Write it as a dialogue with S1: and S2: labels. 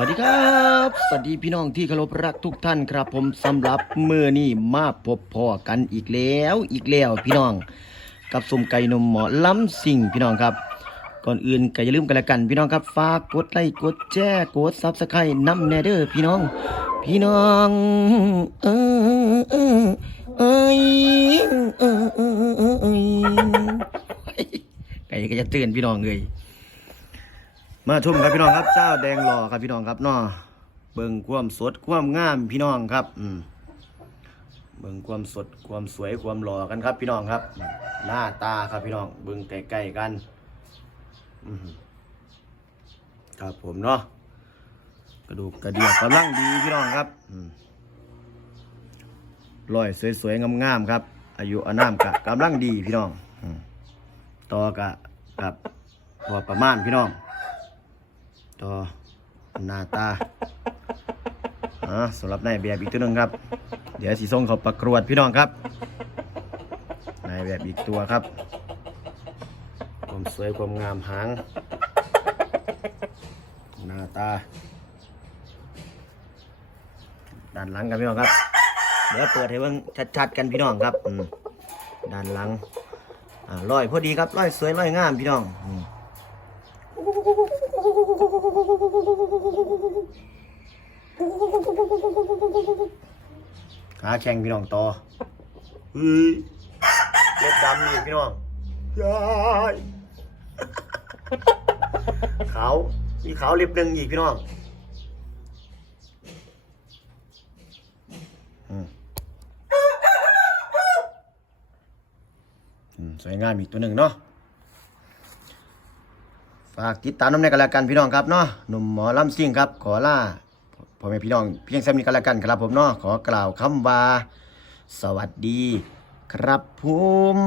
S1: วัสดีครับ สวัสดีพี่น้องที่เคารพรักทุกท่านครับ ผมสำหรับเมื่อนี่มาพบพ่อกันอีกแล้วอีกแล้วพี่น้อง กับสมไก่นมหมอล้ำสิ่งพี่น้องครับ ก่อนอื่นก็อย่าลืมกันละกัน พี่น้องครับฝากกดไลค์กดแชร์กดซับสไครต์น้ำแนเดอร์พี่น้อง พี่น้องเออเออเอยเออเออเออเอยไก่ก็จะเตือนพี่น้องเลย มาชมครับพี่น้องครับ เจ้าแดงหล่อครับพี่น้องครับเนาะเบิ่งความสดความงามพี่น้องครับ อืมเบิ่งความสดความสวยความหล่อกันครับ พี่น้องครับ หน้าตาครับพี่น้อง เบิ่งใกล้ๆกันครับผมเนาะกระดูกกระเดียกกำลังดีพี่น้องครับอืมรอยสวยๆงามๆครับ อายุอานามกะกำลังดีพี่น้องต่อกะกับพอประมาณพี่น้อง ต่อหน้าตาอ่าสำหรับนายแบบอีกตัวหนึ่งครับ เดี๋ยวสีส่งเขาประกวดพี่น้องครับนายแบบอีกตัวครับ ความสวยความงามหาง หน้าตา ด้านหลังกันพี่น้องครับ เดี๋ยวเปิดให้เบิ่งชัดๆกันพี่น้องครับ ด้านหลังร้อยพอดีครับร้อยสวยร้อยงามพี่น้องอ ขาแข่งพี่น้องต่อเฮ้ยเล็บดำนี่พี่น้องยายขาวมีขาวเล็บหนึ่งอีกพี่น้องอืมอืมสวยงามอีกตัวหนึ่งเนาะ ฝากติดตามน้ำในกันแล้วกันพี่น้องครับเนาะหนุ่มหมอลำซิ่งครับ ขอล่าพ่อแม่พี่น้องเพียงแค่นี้กันแล้วกันครับผมเนาะขอกล่าวคำว่าสวัสดีครับผม